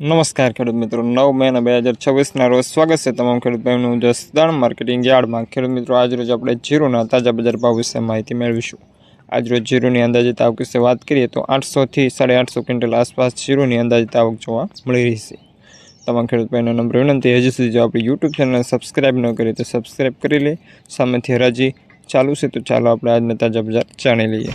નમસ્કાર ખેડૂત મિત્રો 9 મહિના 2026ના રોજ સ્વાગત છે તમામ ખેડૂત ભાઈઓનું જસદણ માર્કેટિંગ યાર્ડમાં। ખેડૂત મિત્રો આજરોજ આપણે જીરુના તાજા બજાર ભાવ વિશે માહિતી મેળવીશું। આજરોજ જીરુની અંદાજિત આવક વિશે વાત કરીએ તો 800 થી 850 ક્વિન્ટલ આસપાસ જીરુની અંદાજિત આવક જોવા મળી રહી છે। તમામ ખેડૂત ભાઈઓને નમ્ર વિનંતી, હજી સુધી જો આપણી યુટ્યુબ ચેનલને સબસ્ક્રાઈબ ન કરી તો સબસ્ક્રાઈબ કરી લે। સામેથી હરાજી ચાલુ છે તો ચાલો આપણે આજના તાજા બજાર જાણી લઈએ।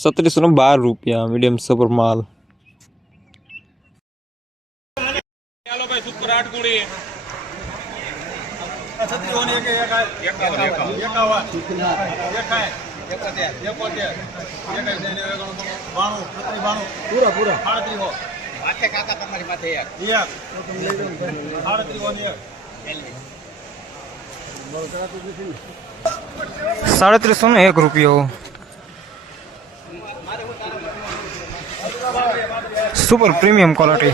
₹3712 मीडियम सुपर माल। ₹3701 सुपर प्रीमियम क्वालिटी।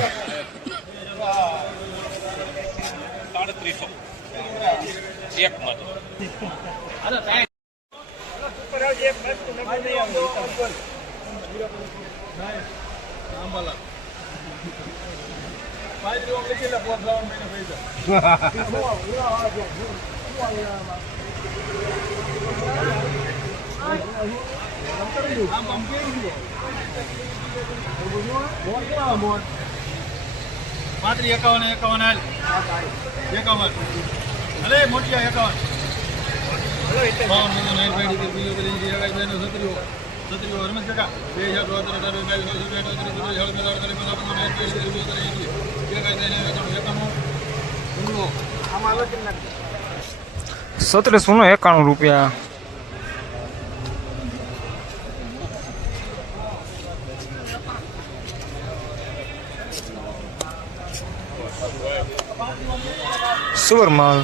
पात्री 51 अरे मोटिया 51 रमेश काका ₹1791। सुपर माल।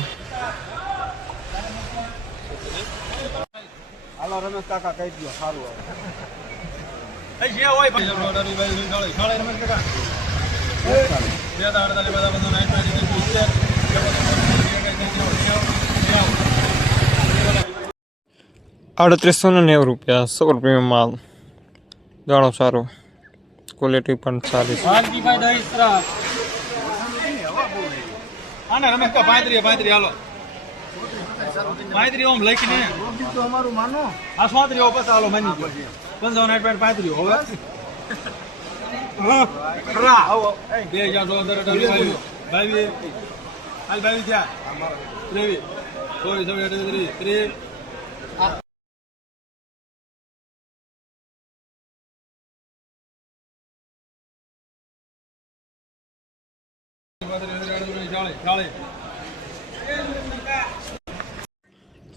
हालो रमेश काका कही दियो सारू है जे होय भाई रोडरी भाई शाळे रमेश काका जे दाड़ दाले बदा बंदो नाइट में ₹3890 सुपर प्रीमियम माल। जानो सारो क्वालिटी पण सारी है। आज की फायदा इस तरह आना रमेश का 35 हालो 35 ओम लेकिन तो हमारो मानो आ 37 बस हालो मानी 55 होवे हां खरा आओ 2017 भाई हाल भाई क्या त्रेवी सोई 3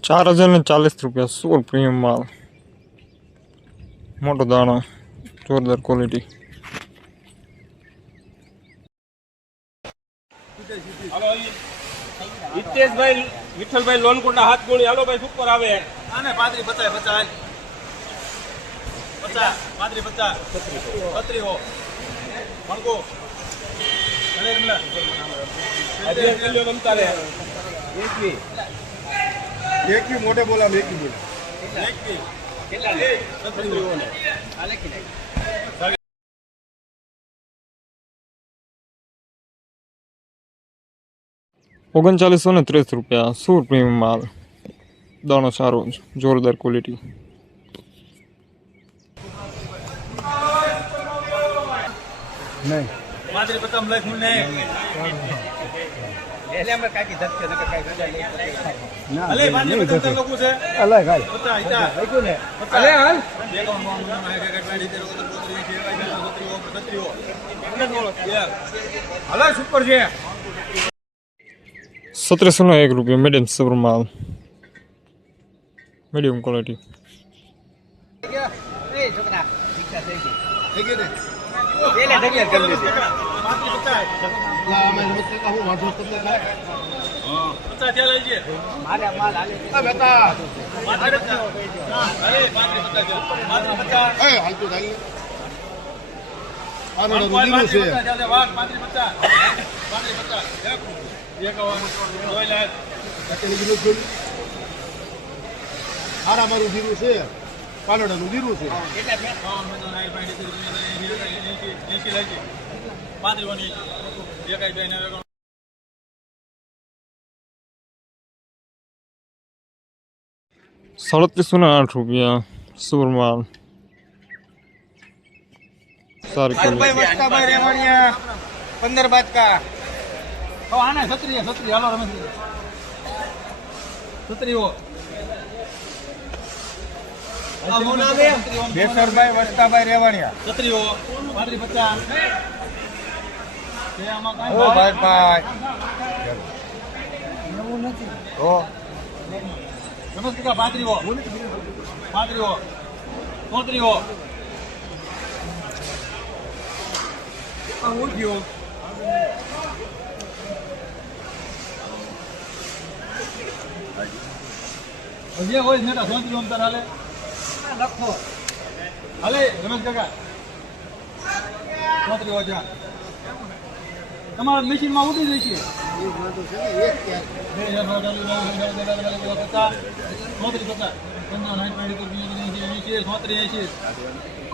₹4040 सुपर प्रीमियम माल। मोटो दाणो जोरदार क्वालिटी। हितेश भाई विठल भाई लोनकोटा हाथ गोली हालो भाई सुपर आवे आने 35 50 हो मनको अरे रमला अजय किलो बनता रे एक भी मोटे बोला एक भी કેટલા લે 37 ને આ લખી નાખ ₹3930 સુર પ્રીમિયમ માલ, દાણો સારો છે, જોરદાર ક્વોલિટી. નહીં માત્ર પતમ લઈ હું નહીં એટલે અમે કાકી ધક્કે નકર કાઈ રજા લઈ અલે માત્ર પતમ લોકો છે અલે કાઈ પતા આઈતા આઈકો ને અલે હાલ બેગો મોમ ના હે કે ગાડી તે રોકર પોતરી છે છત્રીઓ અલે સુપર છે ₹1701 મીડિયમ સુર માલ, મીડિયમ ક્વોલિટી. એ છોકરા ઈચ્છા થઈ ગઈ ને એને જગ્યા કરી લીધી માત્ર પતા લા અમે મત કહું વાંધો તમને કાય હા પતા ત્યાં લઈ જે મારે માલ હાલે આ બેટા માત્ર પતા અરે માત્ર પતા માત્ર પતા એ હાલતું ચાલ આ નો રૂડીનું છે વાહ માત્ર પતા એક ઓય લા કેટલી કિલો છે આરા મારું જીરું છે પાલોડાનું જીરું છે કેટલા છે હા મેં તો નાઈ પાડી દીધી લાગી 35 વાની એકાઈ બે ને ₹3708 સુર માલ, સારી ભાઈ ક્વોલિટી. વસ્તા ભાઈ રેવાણિયા 15 બાદ કા તો આને છત્રી હાલો રમેશ છત્રી હો આ મોના બે બેસરભાઈ વસ્તાભાઈ રેવાણિયા છત્રી હો 3550 કે આમાં કાઈ ઓ ભાઈ નવું નથી હો રમેશ કા 35 હો 35 હો 33 હો આ ઉડ્યો જે હોય નેટા સોંતરી અંતર હાલે લખો હાલે રમેશ કાકા સોંતરી હો જા તમારા મશીનમાં ઉડી જશે સોંતરી 50 સોંતરી 80